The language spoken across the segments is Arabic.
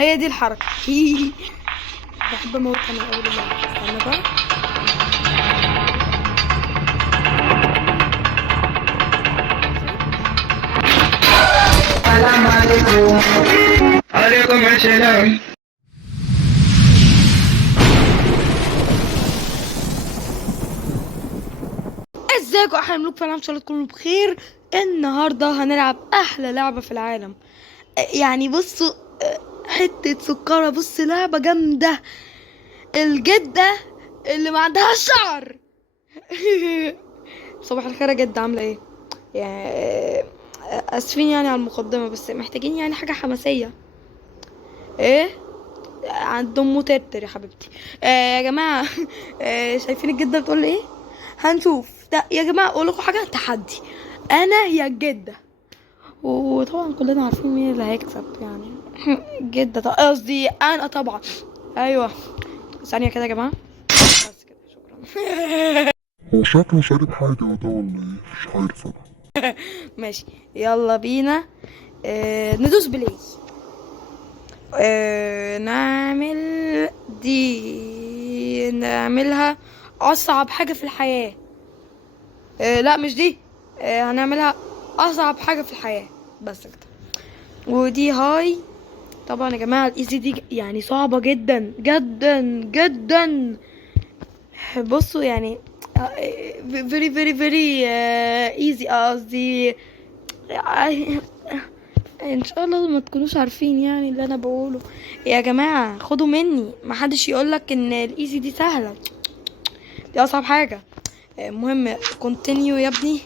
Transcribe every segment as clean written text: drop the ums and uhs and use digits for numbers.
هي دي الحركة. بحب اموت انا اول اللعبة. استنى بقى. السلام عليكم. عليكم السلام. ازيكم احلى ملوك في العالم، ان شاء الله تكونوا بخير. النهارده هنلعب احلى لعبة في العالم. يعني بصوا، حتة سكرة. بص، لعبة جامدة. الجدة اللي ما عندهاش شعر. صباح الخير يا جدة، عاملة ايه؟ يعني اسفين يعني على المقدمة، بس محتاجين يعني حاجة حماسية. ايه؟ عند ام تتر يا حبيبتي. يا جماعة. شايفين الجدة بتقول ايه؟ هنشوف ده يا جماعة. اقول لكم حاجة، تحدي. انا يا الجدة. وطبعا كلنا عارفين مين اللي هيكسب يعني. الجدة طبعا، قصدي انا طبعا. ايوه. ثانية كده يا جماعة. بس كده، شكرا. هو شكله شارب حاجة ده ولا ايه؟ مش عارف انا. ماشي. يلا بينا. ندوس بلاي. نعمل دي. نعملها اصعب حاجة في الحياة. لا مش دي. هنعملها اصعب حاجة في الحياة. بس كده. ودي هاي. طبعا يا جماعة الايزي دي يعني صعبة جدا جدا جدا. بصوا يعني. very very very easy. قصدي ان شاء الله ما تكونوش عارفين يعني اللي انا بقوله. يا جماعة خدوا مني، محدش يقولك ان الايزي دي سهلة. دي اصعب حاجة. المهم كونتينيو يا ابني.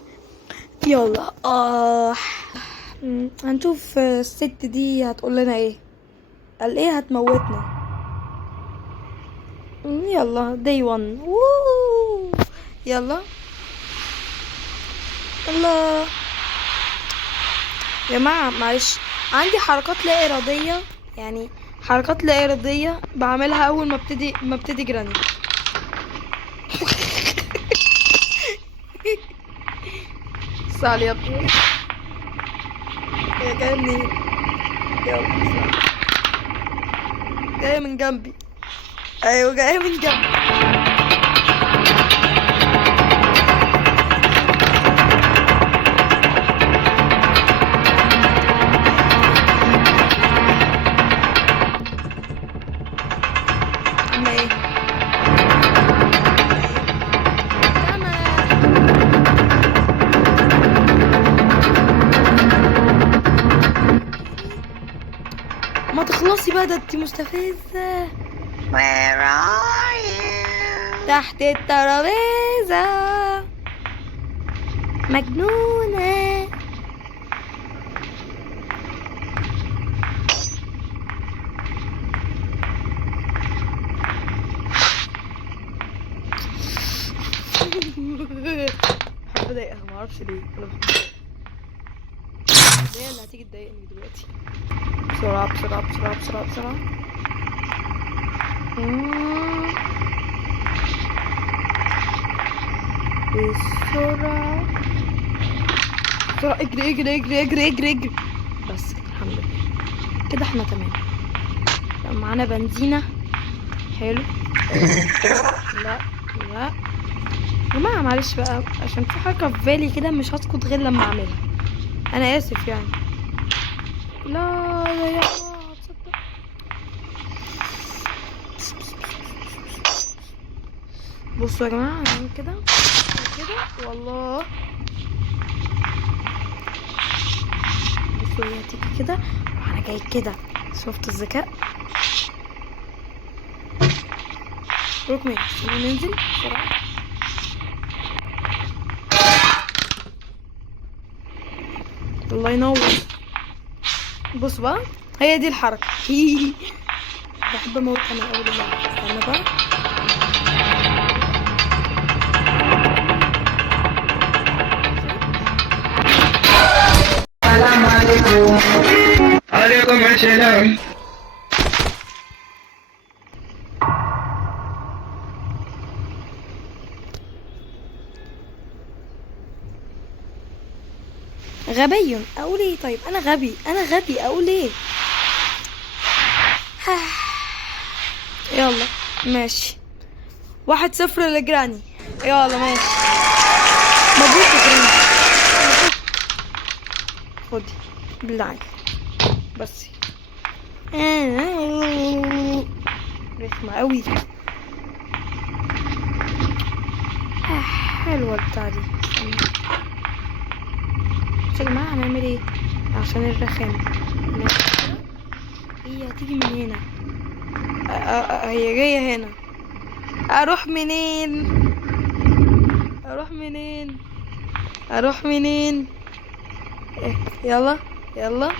يلا. هنشوف الست دي هتقول لنا ايه. قال ايه هتموتنا. يلا دي 1. يلا. يلا يا جماعة، معلش. عندي حركات لا إرادية. يعني حركات لا إرادية بعملها أول ما ابتدي جراني. سال يا ابني. هي جاية منين؟ يلا سال. جاية من جنبي. أيوة جاية من جنبي. عاملة ايه؟ ما تخلصي بقى، ده انتي مستفزة. Where are you? تحت الترابيزة. مجنونة. بحب اضايقها، معرفش ليه. انا بحب هي اللي هتيجي تضايقني دلوقتي. بسرعة بسرعة بسرعة بسرعة بسرعة. بسرعة بسرعة. اجري اجري اجري اجري اجري اجري. بس كده الحمد لله. كده احنا تمام. معانا بنزينة. حلو. لا لا يا جماعة، معلش بقى، عشان في حركة في بالي كده مش هسكت غير لما اعملها. انا اسف يعني. لا لا يا جماعة هتصدق. بصوا يا جماعة، هنعمل كده كده والله. بصوا هي هتيجي كده وانا جاي كده. شفت الذكاء. ركمي خلينا ننزل بسرعة. الله ينور. بص بقى. هي دي الحركة. بحب اموت انا اول اللعبة. استنى بقى. السلام عليكم. عليكم السلام. غبي اقول ايه؟ طيب انا غبي اقول ايه؟ يلا ماشي. 1-0 لجراني. يلا ماشي. مبروك يا جراني. مبروك. خدي بالله عليك بس. رخمة قوي. حلوة البتاع دي. بس يا جماعة هنعمل ايه عشان الرخامة؟ هي هتيجي من هنا. هي جاية هنا. اروح منين؟ اروح منين؟ اروح منين؟ يلا يلا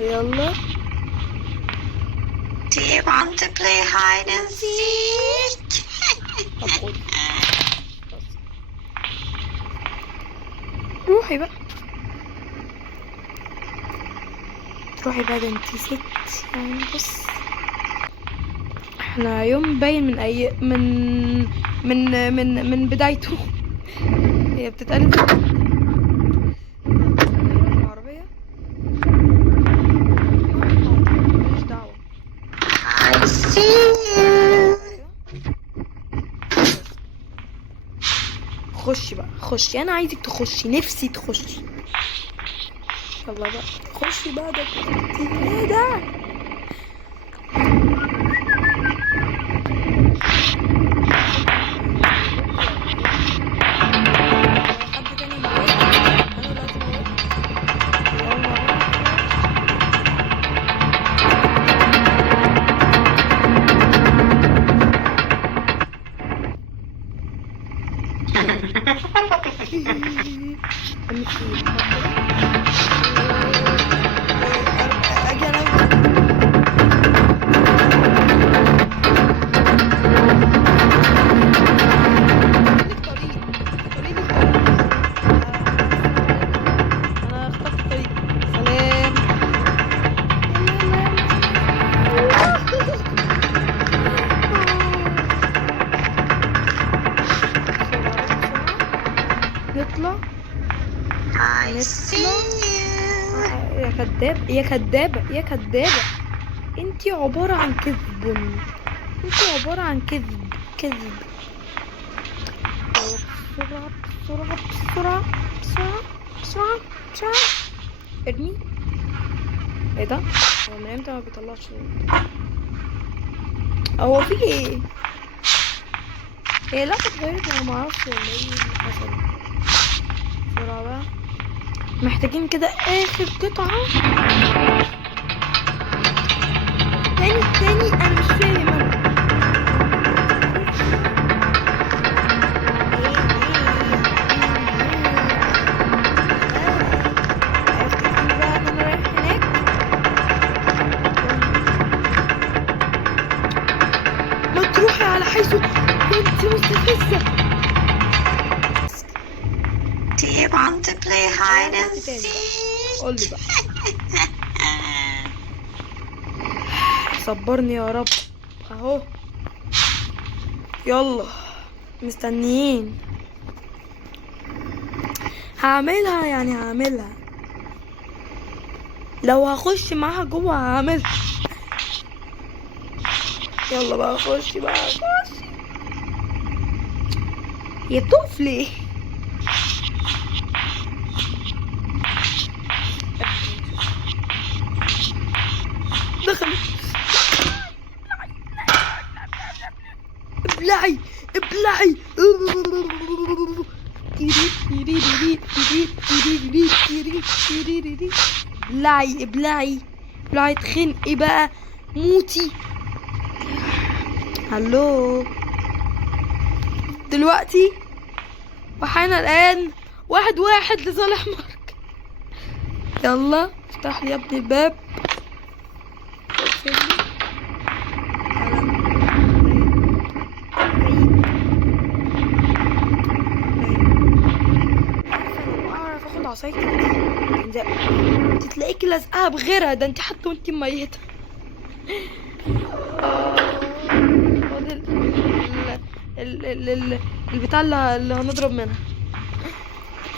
يلا. Do you want to play hide and seek? طب خدي. روحي بقى. روحي بقى، ده انتي ست يعني. بص احنا يوم باين من اي من بدايته. هي بتتقلب العربية. ماليش دعوة. I see you. خشي بقى خشي، انا عايزك تخشي، نفسي تخشي. يلا بقى خشي بقى. ده ايه ده؟ حد تاني موت. انا دلوقتي موت. يلا بقى. اجي انا. انا اخترت الطريق. سلام. نطلع. I see you. يا كداب يا كدابة يا كدابة. انتي عبارة عن كذب. انتي عبارة عن كذب كذب. بسرعة بسرعة بسرعة بسرعة بسرعة بسرعة. ارمي. ايه ده؟ هو من امتى ما بيطلعش صوت؟ هو في ايه؟ هي اللعبة اتغيرت انا معرفش ولا ايه اللي حصل. بسرعة بقى. محتاجين كده اخر قطعة. تاني انا مش فاهم. انا عرفت بقى ان انا رايح هناك. ما تروحي على حيث كنت مستفزة. Do you want to play hide and seek? قولي بقى. صبرني يا رب. اهو يلا مستنيين. هعملها يعني هعملها. لو هخش معاها جوه هعملها. يلا بقى خشي بقى خشي. هي بتقف ليه؟ دخلت. ابلعي ابلعي. ابلعي ابلعي ابلعي. اتخنقي بقى. موتي. هلو دلوقتي. وحان الان 1-1 لصالح مارك. يلا افتح لي يا ابني الباب. اعرف اخد عصايتك دي. انت تلاقيكي لازقاها بغيرها. ده انت حتى وانت ميتة. البتاع اللي هنضرب منها.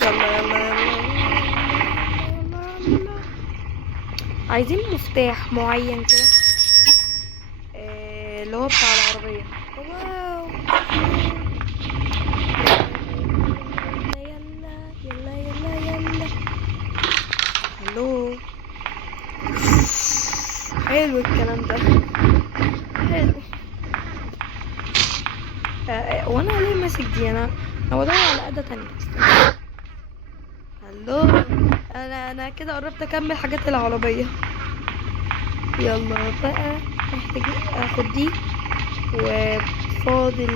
يلا يلا يلا. عايزين مفتاح معين كده. اللي هو بتاع العربية. واو، يلا يلا يلا. الو، حلو الكلام ده، حلو. وانا ليه ماسك دي؟ انا بدور على أداة تانية. الو، انا كده قربت اكمل حاجات العربية. يلا بقى، محتاجين اخد دي، وفاضل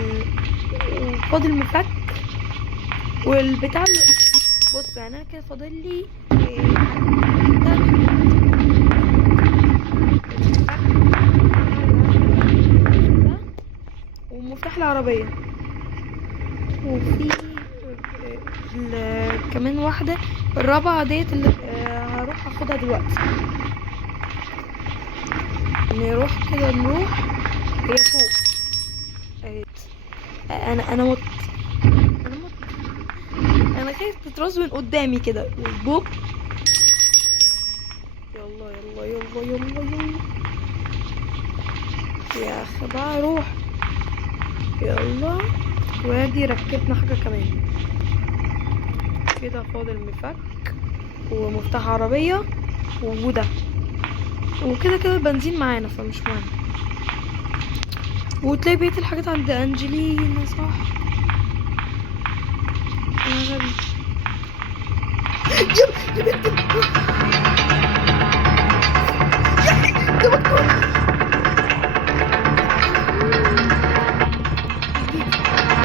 مفك والبتاع بصوا يعني انا كده فاضل لي ومفتاح العربية، وفي كمان واحدة الرابعة ديت اللي هروح اخدها دلوقتي. نروح كده، نروح هي فوق اهيت. انا مت انا خايف تتراس من قدامي كده والبوب. يلا يلا يلا يلا يلا يا اخي بقى، روح يلا. وادي ركبنا حاجة كمان كده، فاضل مفك ومفتاح عربية وده، وكده كده البنزين معانا فمش مهم. وتلاقي بقية الحاجات عند أنجلينا، صح؟ أنا غبي. يا بنت يا بطل،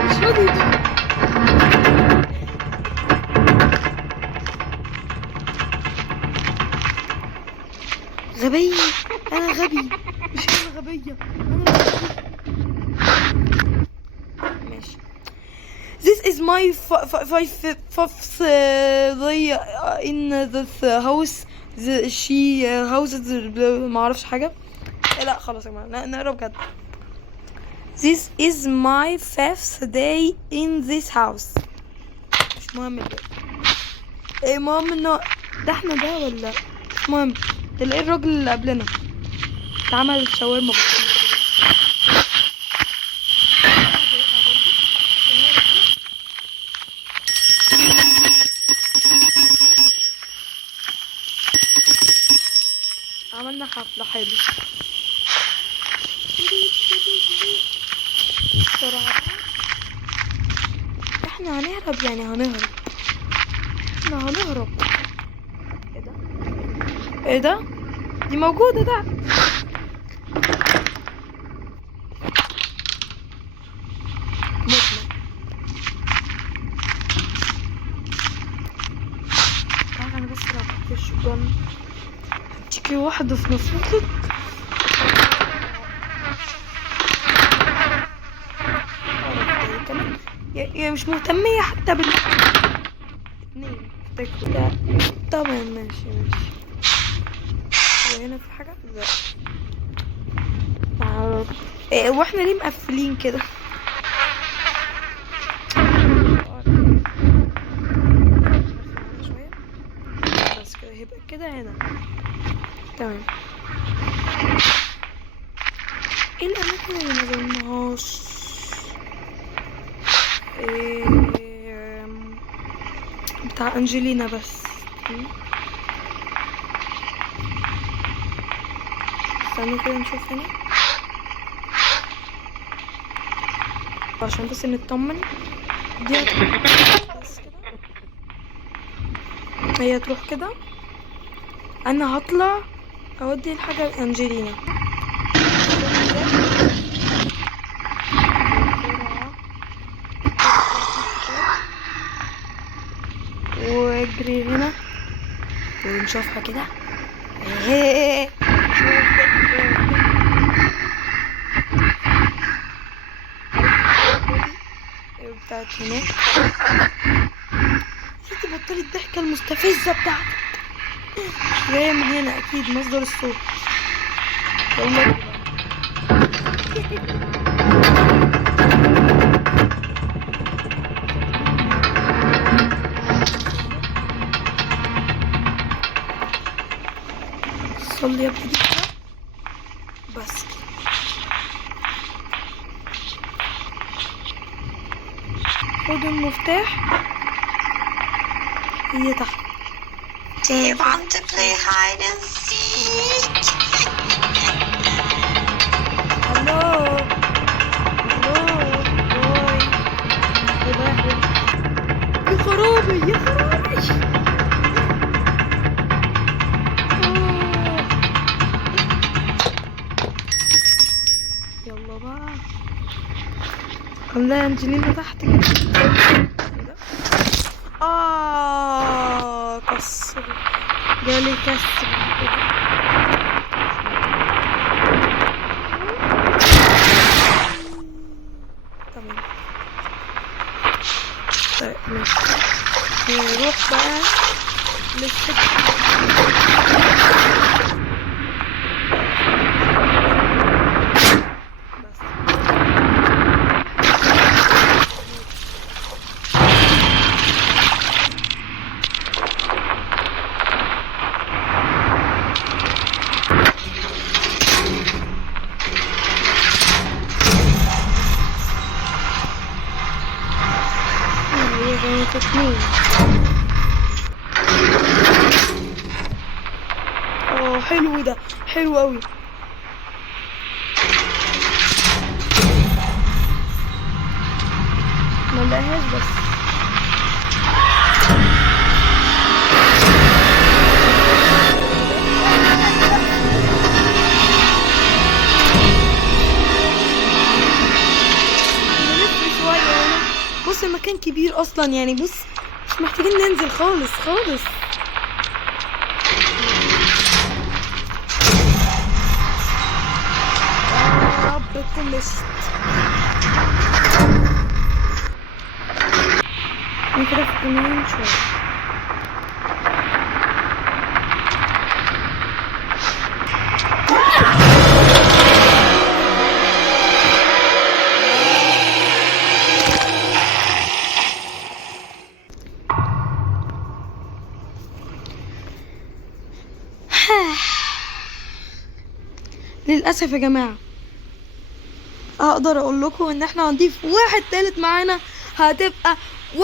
مش راضي يدوق. غبية، أنا غبي، مش أنا غبية، أنا ماشي. This is my fifth day in this house. She houses ما اعرفش حاجة. لا خلاص يا جماعة، نقرا بجد. This is my fifth day in this house. مش مهم الباقي. ايه مهم انه ده احنا ده ولا مش مهم. تلاقي الراجل اللي قبلنا اتعمل شاورما عملنا حفلة حلو. بسرعة، احنا هنهرب يعني هنهرب. احنا هنهرب. ايه ده؟ ايه ده؟ دي موجودة ده. متنا. تعالى انا بس لو كنت الشجن تيجي واحدة في نصيتك. يا مش مهتمية حتى اتنين افتكروا ده. طبعا ماشي ماشي. وهنا في حاجة؟ لا. واحنا ليه مقفلين كده؟ بس كده هيبقى كده هنا تمام. ايه الاماكن اللي ما زرناهاش؟ بتاع انجلينا بس. استنوا كده نشوف هنا عشان بس نطمن. دي بس كده، هي تروح كده. انا هطلع اودي الحاجة لانجلينا. واجري هنا ونشوفها كده. بتاعت هناك. نسيتي بطلي الضحكة المستفزة بتاعتك. جاية من هنا اكيد مصدر الصوت. يلا صلي يا ابني بس كده. خد المفتاح. هي تحت. Do you want to play hide and seek? الو الو. باي باي باي يا خرابي يا خرابي. يلا بقى. خليها انجلينا تحت كده. كسر. جالي كسر. تمام. طيب ماشي. نروح بقى للسجن. اتنين. حلو ده، حلو قوي. ما لقاهاش بس. بص المكان كبير اصلا يعني. بص مش محتاجين ننزل خالص خالص. يا رب تكون مشت. انا كده في كمان شويه. للأسف يا جماعة أقدر أقول لكم إن إحنا هنضيف واحد تالت معانا. هتبقى 1-1-1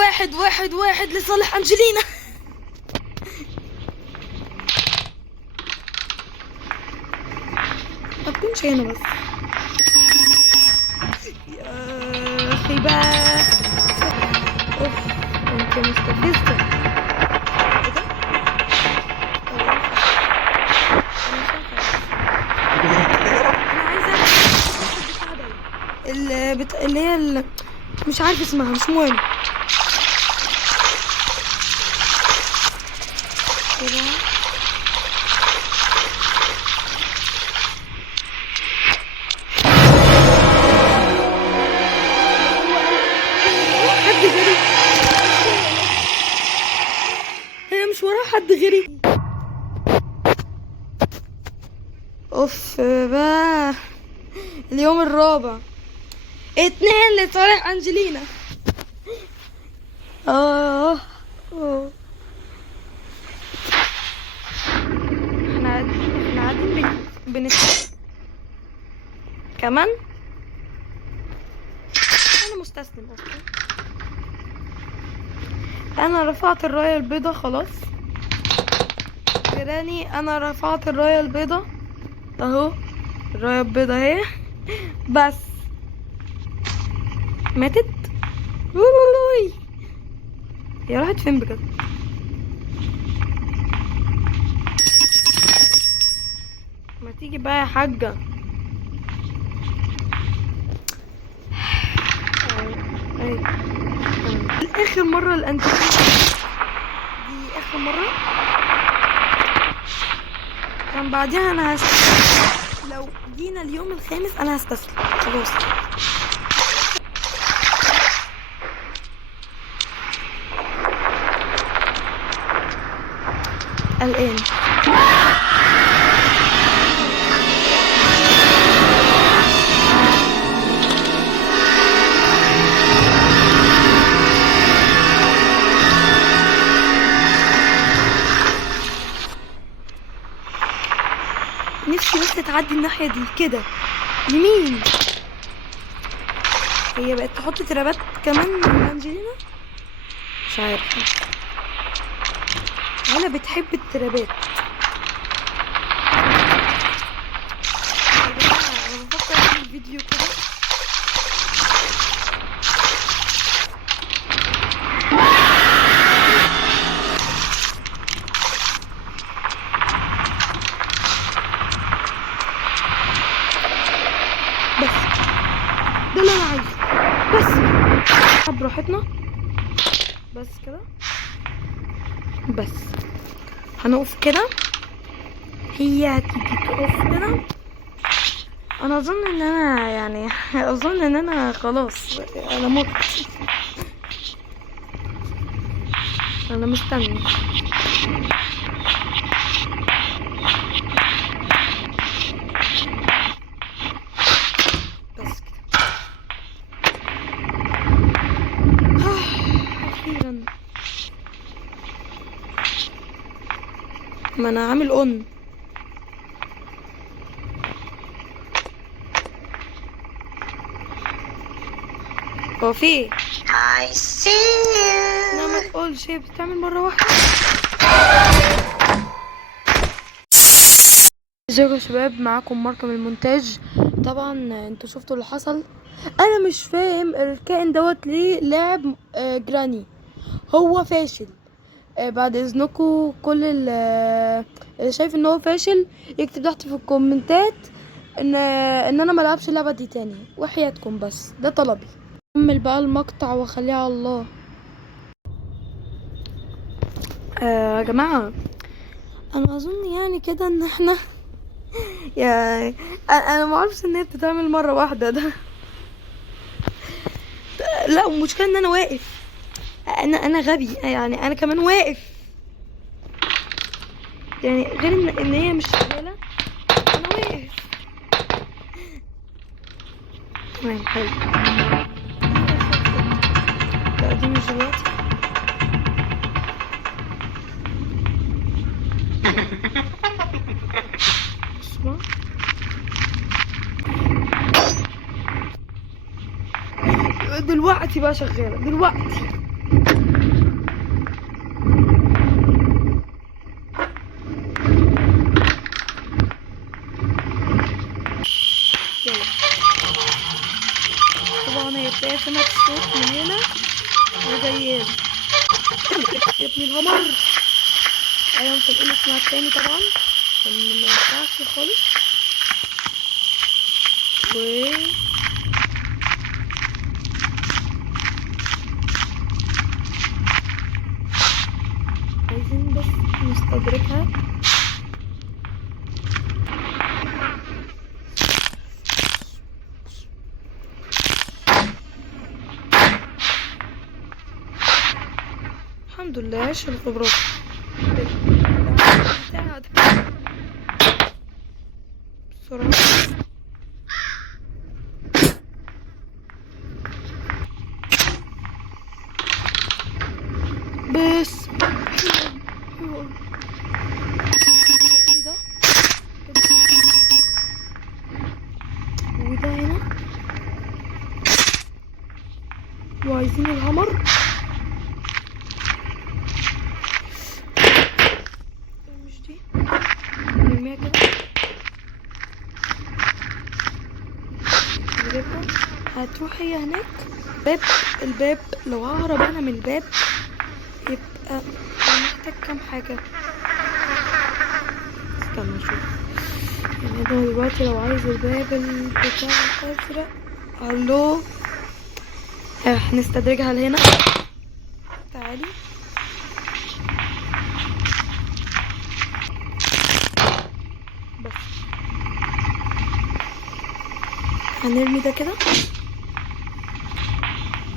لصالح أنجلينا. ما تكونش هنا بس يا أخي بقى. أوف أنت مستفزة. اللي هي مش عارف اسمها، مش مهم. كده حد غري. هي مش وراها حد غري. اوف بقى. اليوم الرابع 2 لصالح أنجلينا. احنا قاعدين كمان. انا مستسلم اصلا. انا رفعت الراية البيضاء خلاص. جيراني انا رفعت الراية البيضاء اهو. الراية البيضاء اهي. بس ماتت. هي راحت فين بجد؟ ما تيجي بقى يا حاجة. اخر مرة الانتيك دي اخر مرة. كان بعدها انا هستسلم. لو جينا اليوم الخامس انا هستسلم خلاص. الآن نفسي بس تعدي الناحية دي كده يمين. هي بقت تحط ترابات كمان من انجلينا، مش عارفه. انا بتحب الترابات. انا بفكر اعمل فيديو كده. بس ده اللي انا عايزه. بس براحتنا. بس كده. بس هنقف كده، هي هتيجي تقف كده. انا اظن ان انا يعني اظن ان انا خلاص انا مت. انا مستني. بس كده. اخيرا. ما انا عامل اون. هو في ايه؟ I see لا ما you. تقولش، هي بتتعمل مره واحده. ازيكم يا شباب، معاكم ماركة من المونتاج. طبعا انتوا شفتوا اللي حصل. انا مش فاهم الكائن دوت ليه لعب جراني. هو فاشل. بعد اذنكم كل اللي شايف ان هو فاشل يكتب تحت في الكومنتات ان انا ملعبش اللعبه دي تاني، وحياتكم بس ده طلبي. كمل بقى المقطع وخليه على الله. يا جماعه، انا اظن يعني كده ان احنا يعني انا ما اعرفش ان هي بتتعمل مره واحده ده. لا، والمشكله ان انا واقف. انا غبي يعني، انا كمان واقف. يعني غير ان هي مش شغاله، انا واقف. تمام حلو. لا دي مش دلوقتي. اسمع. دلوقتي بقى شغاله دلوقتي. يلا. طبعا هي بتلاقي سمعت الصوت من هنا وجايالي. يا ابني الهمر. ايوه مش هتقول اسمها التاني طبعا عشان ما ينفعش خالص. و عايزين بس نستدركها. الحمد لله عيش الخبرات. بسرعة. بس ده وده هنا، وعايزين الهمر. مش دي نرميها كده. نجيبها. هتروح هي هناك. الباب لو ههرب انا من الباب يبقى انا محتاج كام حاجة. استنى اشوف. يعني ده دلوقتي لو عايز الباب بتاع الازرق. الو. هنستدرجها لهنا. تعالي. بس هنرمي ده كده.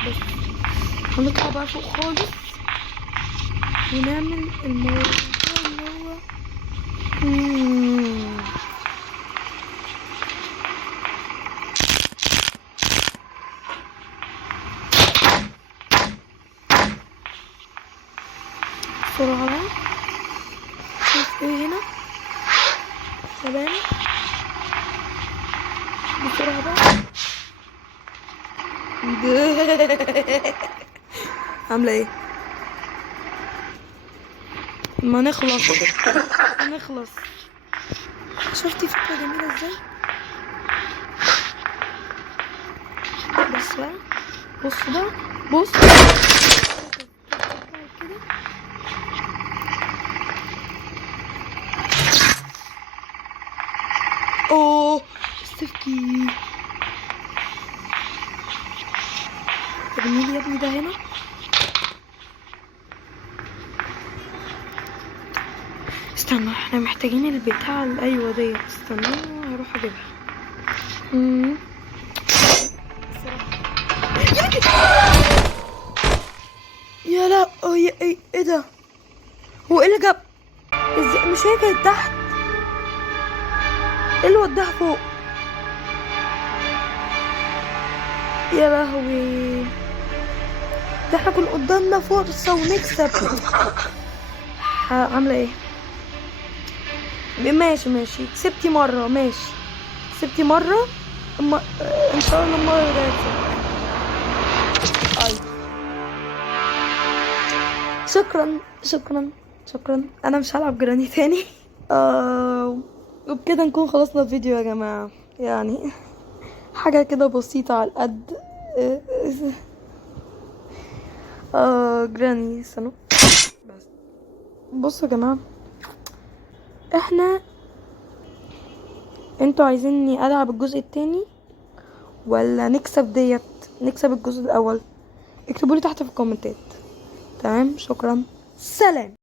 بس هنطلع بقى فوق خالص ونعمل الموضوع اللي هو بسرعة بقى. شوف ايه هنا. ثواني. بسرعة بقى. عاملة ايه؟ ما نخلص. شفتي فكرة جميلة ازاي؟ بص بقى، بص كده. اوه السيفتي. ارمي لي يا ابني ده هنا. استنى، احنا محتاجين البتاع ايوه ديت. استنى هروح اجيبها. يا لا، ايه ده؟ هو ايه اللي جاب؟ ازاي مش هي كانت تحت؟ ايه اللي وداها فوق؟ يا لهوي، ده احنا كنا قدامنا فرصة ونكسب. عاملة ايه؟ ماشي كسبتي مرة، ماشي كسبتي مرة. ان شاء الله المرة الجاية اكسب. شكرا. انا مش هلعب جراني تاني. وبكده نكون خلصنا الفيديو يا جماعة. يعني حاجة كده بسيطة على القد. جراني سنو. بس بصوا يا جماعة، انتوا عايزيني العب الجزء التاني ولا نكسب الجزء الاول؟ اكتبولي تحت في الكومنتات. تمام، شكرا، سلام.